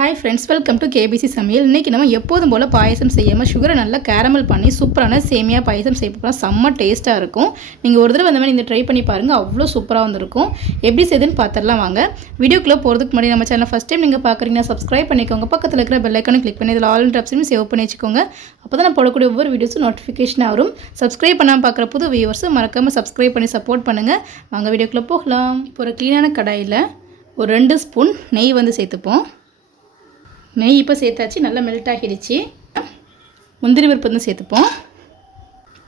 Hi friends welcome to KBC சமையல். இன்றைக்கி நம்ம எப்போதும் போல் பாயசம் செய்யாமல் சுகரை நல்லா கேரமல் பண்ணி சூப்பரான சேமியா பாயசம் செய்ய போகிறோம் செம்ம டேஸ்ட்டாக இருக்கும். நீங்கள் ஒரு தடவை அந்த மாதிரி இந்த ட்ரை பண்ணி பாருங்கள் அவ்வளோ சூப்பராக வந்திருக்கும். எப்படி செய்யுதுன்னு பார்த்துடலாம் வாங்க. வீடியோக்குள்ளே போகிறதுக்கு முன்னாடி நம்ம சேனல் ஃபஸ்ட் டைம் நீங்கள் பார்க்குறீங்கன்னா சப்ஸ்கிரைப் பண்ணிக்கோங்க. பக்கத்தில் இருக்கிற பெல் ஐக்கானை கிளிக் பண்ணி இதில் ஆல் ட்ராப்ஸையும் சேவ் பண்ணி வச்சுக்கோங்க. அப்போ தான் நான் போடக்கூடிய ஒவ்வொரு வீடியோஸும் நோட்டிஃபிகேஷன் வரும். சப்ஸ்கிரைப் பண்ணாமல் பார்க்குற புது வியூவர்ஸும் மறக்காமல் சப்ஸ்கிரைப் பண்ணி சப்போர்ட் பண்ணுங்கள் வாங்க வீடியோக்குள்ளே போகலாம். இப்போ ஒரு க்ளீனான கடாயில் ஒரு ரெண்டு ஸ்பூன் நெய் வந்து சேர்த்துப்போம். நெய் இப்போ சேர்த்தாச்சு நல்லா மெல்ட் ஆகிடுச்சு. முந்திரி பருப்பு வந்து சேர்த்துப்போம்.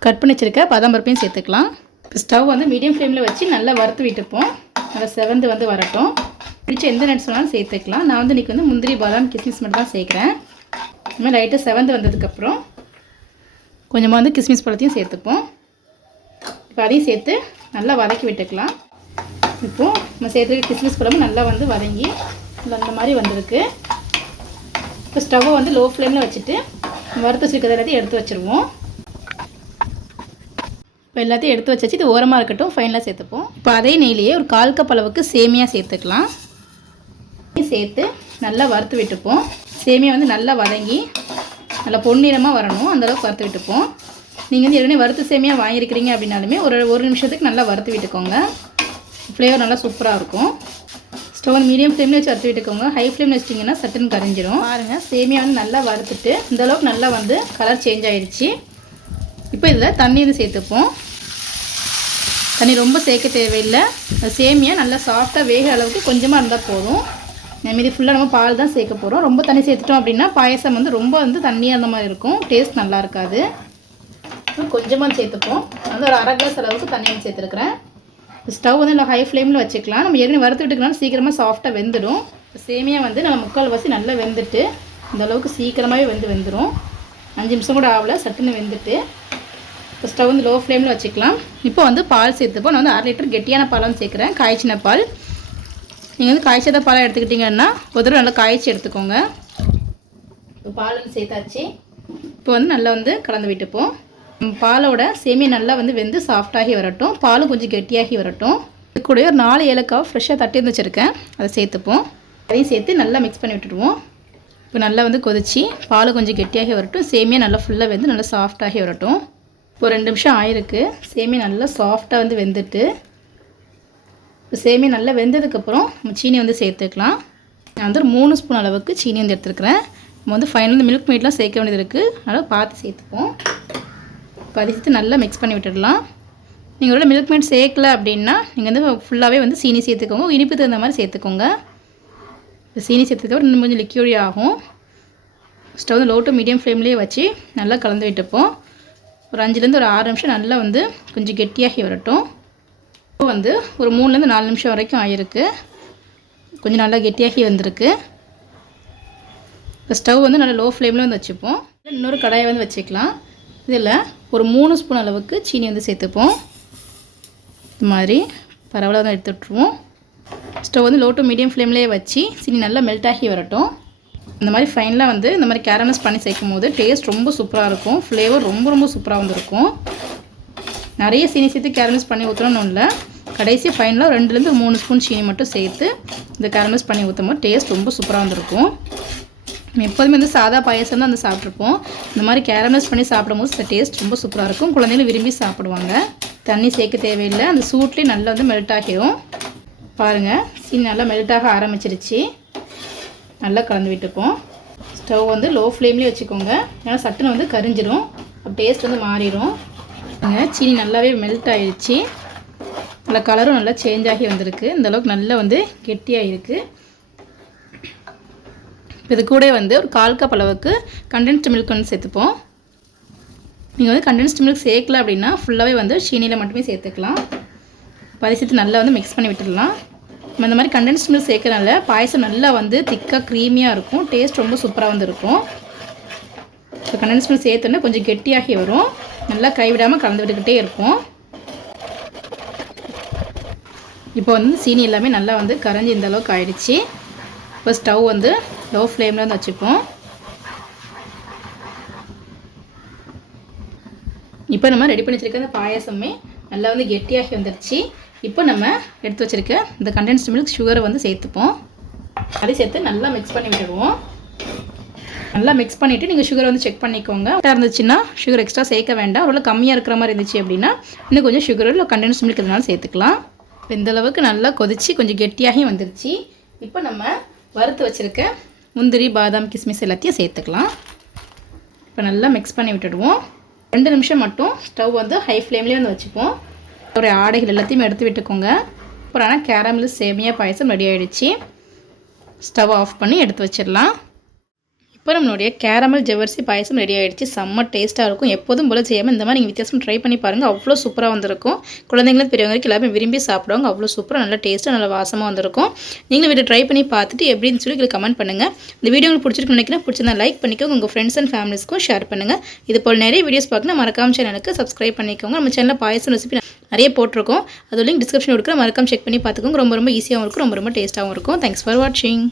கட் பண்ணி வச்சுருக்க பாதாம் பருப்பையும் சேர்த்துக்கலாம். இப்போ ஸ்டவ் வந்து மீடியம் ஃப்ளேமில் வச்சு நல்லா வறுத்து விட்டுப்போம். நல்லா செவந்து வந்து வரட்டும். பிடிச்ச எந்த நட்ஸ் வேணாலும் சேர்த்துக்கலாம். நான் வந்து இன்றைக்கி வந்து முந்திரி பாதாம் கிஸ்மிஸ் மட்டும் தான் சேர்க்குறேன். இதுமாதிரி லைட்டாக செவந்து வந்ததுக்கப்புறம் கொஞ்சமாக வந்து கிஸ்மிஸ் பழத்தையும் சேர்த்துப்போம். இப்போ அதையும் சேர்த்து நல்லா வதக்கி விட்டுக்கலாம். இப்போது நம்ம சேர்த்துருக்க கிஸ்மிஸ் பழமும் நல்லா வந்து வதங்கி அந்த மாதிரி வந்திருக்கு. இப்போ ஸ்டவ்வை வந்து லோ ஃப்ளேமில் வச்சுட்டு வறுத்து வச்சுருக்கிறது எல்லாத்தையும் எடுத்து வச்சுருவோம். இப்போ எல்லாத்தையும் எடுத்து வச்சாச்சு. இது ஓரமாக இருக்கட்டும் ஃபைனலாக சேர்த்துப்போம். இப்போ அதே நெய்லேயே ஒரு கால் கப் அளவுக்கு சேமியா சேர்த்துக்கலாம். சேர்த்து நல்லா வறுத்து விட்டுப்போம். சேமியா வந்து நல்லா வதங்கி நல்லா பொன்னிறமாக வரணும். அந்தளவுக்கு வறுத்து விட்டுப்போம். நீங்கள் வந்து ஏற்கனவே வறுத்து சேமியா வாங்கியிருக்கிறீங்க அப்படின்னாலுமே ஒரு ஒரு நிமிஷத்துக்கு நல்லா வறுத்து விட்டுக்கோங்க. ஃப்ளேவர் நல்லா சூப்பராக இருக்கும். ஸ்டவ் மீடியம் ஃப்ளேமில் வச்சு வறுத்து விட்டுக்கோங்க. ஹை ஃப்ளேமில் வச்சிட்டிங்கன்னா சட்டுன்னு கரைஞ்சிரும். பாருங்கள் சேமியா வந்து நல்லா வறுத்துட்டு இந்தளவுக்கு நல்லா வந்து கலர் சேஞ்ச் ஆகிடுச்சு இப்போ இதில் தண்ணி சேர்த்துப்போம். தண்ணி ரொம்ப சேர்க்க தேவையில்லை. சேமியா நல்லா சாஃப்டாக வேக அளவுக்கு கொஞ்சமாக இருந்தால் போதும். மீதி ஃபுல்லாக நம்ம பால் தான் சேர்க்க போகிறோம் ரொம்ப தண்ணி சேர்த்துட்டோம் அப்படின்னா பாயசம் வந்து ரொம்ப வந்து தண்ணியாக அந்த மாதிரி இருக்கும். டேஸ்ட் நல்லா இருக்காது. கொஞ்சமாக சேர்த்துப்போம். வந்து ஒரு அரை கிளாஸ் அளவுக்கு தண்ணி சேர்த்துருக்குறேன். ஸ்டவ் வந்து நல்லா ஹை ஃப்ளேமில் வச்சுக்கலாம். நம்ம ஏற்கனவே வறுத்து விட்டுக்கலாம் சீக்கிரமாக சாஃப்டாக வெந்துடும். சேமியா வந்து நம்ம முக்கால் வாசி நல்லா வெந்துட்டு இந்த அளவுக்கு சீக்கிரமாகவே வந்து வெந்துடும் அஞ்சு நிமிஷம் கூட ஆகல சட்டுன்னு வெந்துட்டு. இப்போ ஸ்டவ் வந்து லோ ஃப்ளேமில் வச்சுக்கலாம். இப்போ வந்து பால் சேர்த்துப்போம். நான் வந்து அரை லிட்டர் கெட்டியான பாலும் சேர்க்குறேன். காய்ச்சின பால். நீங்கள் வந்து காய்ச்சத பாலாக எடுத்துக்கிட்டிங்கன்னா ஒரு தடவை நல்லா காய்ச்சி எடுத்துக்கோங்க. இப்போ பால் வந்து சேர்த்தாச்சு. இப்போ வந்து நல்லா வந்து கலந்து விட்டுப்போம். பாலோட சேமியா நல்லா வந்து வெந்து சாஃப்டாகி வரட்டும். பாலும் கொஞ்சம் கெட்டியாகி வரட்டும். இது கூட ஒரு நாலு ஏலக்காவை ஃப்ரெஷ்ஷாக தட்டி வந்து வச்சுருக்கேன். அதை சேர்த்துப்போம். அதையும் சேர்த்து நல்லா மிக்ஸ் பண்ணி விட்டுடுவோம். இப்போ நல்லா வந்து கொதிச்சு பால் கொஞ்சம் கெட்டியாகி வரட்டும். சேமியா நல்லா ஃபுல்லாக வெந்து நல்லா சாஃப்டாகி வரட்டும். இப்போ ரெண்டு நிமிஷம் ஆயிருக்கு. சேமியா நல்லா சாஃப்டாக வந்து வெந்துட்டு இப்போ சேமியா நல்லா வெந்ததுக்கப்புறம் நம்ம சீனி வந்து சேர்த்துக்கலாம். நான் வந்து ஒரு மூணு ஸ்பூன் அளவுக்கு சீனி வந்து எடுத்துருக்குறேன். நம்ம வந்து ஃபைனல் மில்க் மீட்லாம் சேர்க்க வேண்டியது இருக்குது அதனால் பார்த்து சேர்த்துப்போம். பதித்து நல்லா மிக்ஸ் பண்ணி விட்டுடலாம். நீங்கள் ஒரு மில்க் மேட் சேர்க்கல அப்படின்னா நீங்கள் வந்து ஃபுல்லாகவே வந்து சீனி சேர்த்துக்கோங்க. இனிப்பு தகுந்த மாதிரி சேர்த்துக்கோங்க. இப்போ சீனி சேர்த்துக்கோ இன்னும் கொஞ்சம் லிக்யூரி ஆகும். ஸ்டவ் வந்து லோ டு மீடியம் ஃப்ளேம்லேயே வச்சு நல்லா கலந்து விட்டுப்போம். ஒரு அஞ்சுலேருந்து ஒரு ஆறு நிமிஷம் நல்லா வந்து கொஞ்சம் கெட்டியாகி வரட்டும். இப்போ வந்து ஒரு மூணுலேருந்து நாலு நிமிஷம் வரைக்கும் ஆகிருக்கு கொஞ்சம் நல்லா கெட்டியாகி வந்திருக்கு. இப்போ ஸ்டவ் வந்து நல்லா லோ ஃப்ளேமில் வந்து வச்சுப்போம். இன்னொரு கடாயை வந்து வச்சுக்கலாம். இதில் ஒரு மூணு ஸ்பூன் அளவுக்கு சீனி வந்து சேர்த்துப்போம். இது மாதிரி பரவலாக தான் எடுத்து விட்ருவோம் ஸ்டவ் வந்து லோ டு மீடியம் ஃப்ளேம்லேயே வச்சு சீனி நல்லா மெல்ட் ஆகி வரட்டும். இந்த மாதிரி ஃபைனலாக வந்து இந்த மாதிரி கேரமஸ் பண்ணி சேர்க்கும் போது டேஸ்ட் ரொம்ப சூப்பராக இருக்கும். ஃப்ளேவர் ரொம்ப ரொம்ப சூப்பராக வந்துருக்கும். நிறைய சீனி சேர்த்து கேரமஸ் பண்ணி ஊற்றணும்னு இல்லை. கடைசி ஃபைனலாக ரெண்டுலேருந்து மூணு ஸ்பூன் சீனி மட்டும் சேர்த்து இந்த கேரமஸ் பண்ணி ஊற்றும் போது டேஸ்ட் ரொம்ப சூப்பராக வந்திருக்கும். எப்போதுமே வந்து சாதா பாயசம் தான் வந்து சாப்பிட்ருப்போம். இந்த மாதிரி கேரமலைஸ் பண்ணி சாப்பிடும்போது டேஸ்ட் ரொம்ப சூப்பராக இருக்கும். குழந்தைங்களும் விரும்பி சாப்பிடுவாங்க. தண்ணி சேர்க்க தேவையில்லை. அந்த சூட்லேயும் நல்லா வந்து மெல்ட் ஆகிடும் பாருங்கள் சீனி நல்லா மெல்ட் ஆக ஆரம்பிச்சிருச்சு. நல்லா கலந்து விட்டுப்போம். ஸ்டவ் வந்து லோ ஃப்ளேம்லேயே வச்சுக்கோங்க. ஏன்னா சட்டுன்னு வந்து கரிஞ்சிடும் டேஸ்ட் வந்து மாறிடும் சீனி நல்லாவே மெல்ட் ஆகிடுச்சு நல்லா கலரும் நல்லா சேஞ்ச் ஆகி வந்திருக்கு. இந்தளவுக்கு நல்லா வந்து கெட்டியாக இருக்குது இது கூட வந்து ஒரு கால் கப் அளவுக்கு கண்டென்ஸ்டு மில்க் வந்து சேர்த்துப்போம். நீங்கள் வந்து கண்டென்ஸ்டு மில்க் சேர்க்கல அப்படின்னா ஃபுல்லாகவே வந்து சீனியில் மட்டுமே சேர்த்துக்கலாம். பதி நல்லா வந்து மிக்ஸ் பண்ணி விட்டுடலாம். நம்ம இந்த மாதிரி கண்டென்ஸ்டு மில்க் சேர்க்கறனால பாயசம் நல்லா வந்து திக்காக க்ரீமியாக இருக்கும். டேஸ்ட் ரொம்ப சூப்பராக வந்து இருக்கும். இப்போ கண்டென்ஸ் மில்க் சேர்த்தோன்னே கொஞ்சம் கெட்டியாகி வரும். நல்லா கைவிடாமல் கலந்து விட்டுக்கிட்டே இருக்கும். இப்போ வந்து சீனி எல்லாமே நல்லா வந்து கரைஞ்சி இந்த அளவுக்கு ஆயிடுச்சு. இப்போ ஸ்டவ் வந்து லோ ஃப்ளேமில் வந்து வச்சுப்போம். இப்போ நம்ம ரெடி பண்ணி வச்சுருக்க அந்த பாயசமே நல்லா வந்து கெட்டியாகி வந்துடுச்சு இப்போ நம்ம எடுத்து வச்சுருக்க இந்த கண்டென்ஸ்ட் மில்க் சுகரை வந்து சேர்த்துப்போம். அதையும் சேர்த்து நல்லா மிக்ஸ் பண்ணி விட்டுடுவோம் நல்லா மிக்ஸ் பண்ணிவிட்டு நீங்கள் சுகர் வந்து செக் பண்ணிக்கோங்க. கரெக்டாக இருந்துச்சுன்னா சுகர் எக்ஸ்ட்ரா சேர்க்க வேண்டாம். அவ்வளோ கம்மியாக இருக்கிற மாதிரி இருந்துச்சு அப்படின்னா இன்னும் கொஞ்சம் சுகர் இல்லை கண்டென்ஸ் மில்க் இதனால சேர்த்துக்கலாம். இப்போ இந்தளவுக்கு நல்லா கொதிச்சு கொஞ்சம் கெட்டியாகி வந்துருச்சு. இப்போ நம்ம வறுத்து வச்சுருக்க முந்திரி பாதாம் கிஸ்மிஸ் எல்லாத்தையும் சேர்த்துக்கலாம். இப்போ நல்லா மிக்ஸ் பண்ணி விட்டுடுவோம். ரெண்டு நிமிஷம் மட்டும் ஸ்டவ் வந்து ஹை ஃப்ளேம்லேயே வந்து வச்சுப்போம். ஒரு ஆடைகள் எல்லாத்தையும் எடுத்து விட்டுக்கோங்க. அப்புறம் ஆனால் கேரமில் சேமியா பாயசம் ரெடி ஆகிடுச்சி ஸ்டவ் ஆஃப் பண்ணி எடுத்து வச்சிடலாம். இப்போ நம்மளுடைய கேரமல் ஜவர்சி பாயசம் ரெடி ஆகிடுச்சு செம்ம டேஸ்ட்டாக இருக்கும். எப்போதும் போல செய்யாமல் இந்த மாதிரி நீங்கள் வித்தியாசம் ட்ரை பண்ணி பாருங்கள் அவ்வளோ சூப்பராக வந்திருக்கும். குழந்தைங்களும் பெரியவங்களுக்கு எல்லாமே விரும்பி சாப்பிடுவாங்க. அவ்வளோ சூப்பராக நல்ல டேஸ்ட்டாக நல்ல வாசமாக வந்திருக்கும். நீங்களும் வீடியோ ட்ரை பண்ணி பார்த்துட்டு எப்படின்னு சொல்லி உங்களுக்கு கமெண்ட் பண்ணுங்கள் இந்த வீடியோ உங்களுக்கு பிடிச்சிருக்குன்னு நினைக்கிறேன். பிடிச்சிருந்தா லைக் பண்ணிக்கோங்க. உங்கள் ஃப்ரெண்ட்ஸ் அண்ட் ஃபேமிலிஸ்க்கும் ஷேர் பண்ணுங்கள் இது போல் நிறைய வீடியோஸ் பார்க்கணும் மறக்காம சேனலுக்கு சப்ஸ்கிரைப் பண்ணிக்கோங்க. நம்ம சேனலில் பாயசம் ரெசிபி நிறைய போட்டிருக்கோம். அது லிங்க் டிஸ்கிரிப்ஷன் கொடுக்குற மறக்காம செக் பண்ணி பார்த்துக்கோங்க. ரொம்ப ரொம்ப ஈஸியாகவும் இருக்கும். ரொம்ப ரொம்ப டேஸ்ட்டாகவும் இருக்கும். தேங்க்ஸ் ஃபார் வாட்சிங்